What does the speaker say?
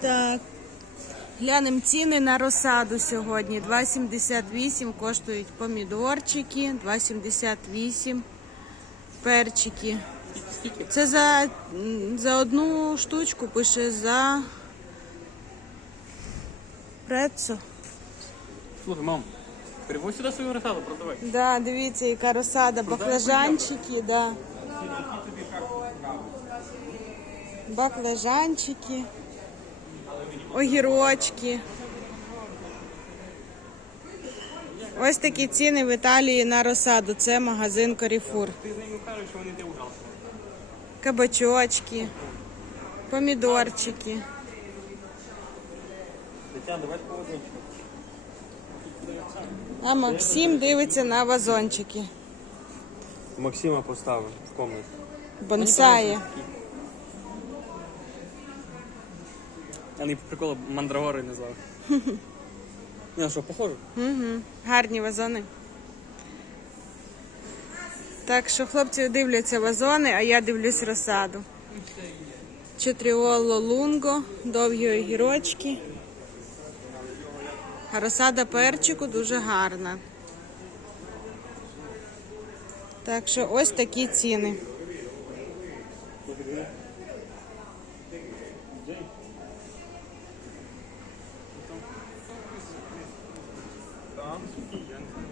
Так. Глянемо ціни на розсаду сьогодні. 2,78 коштують помідорчики, 2,78 перчики. Це за, за одну штучку пише за прецо. Слухай, мам, привозь сюди свою розсаду, продавай. Да, дивіться, яка розсада, баклажанчики, да. Баклажанчики, огірочки. Ось такі ціни в Італії на розсаду. Це магазин Коріфур. Кабачочки, помідорчики. А Максим дивиться на вазончики. Максима поставив в комнаті. Бонсаї. А не по приколу мандрагори назвав. Ну що, похоже? Угу. Гарні вазони. Так що хлопці дивляться вазони, а я дивлюсь розсаду. Чотріоло лунго, довгі огірочки. А розсада перчику дуже гарна. Так що ось такі ціни. 好像是一。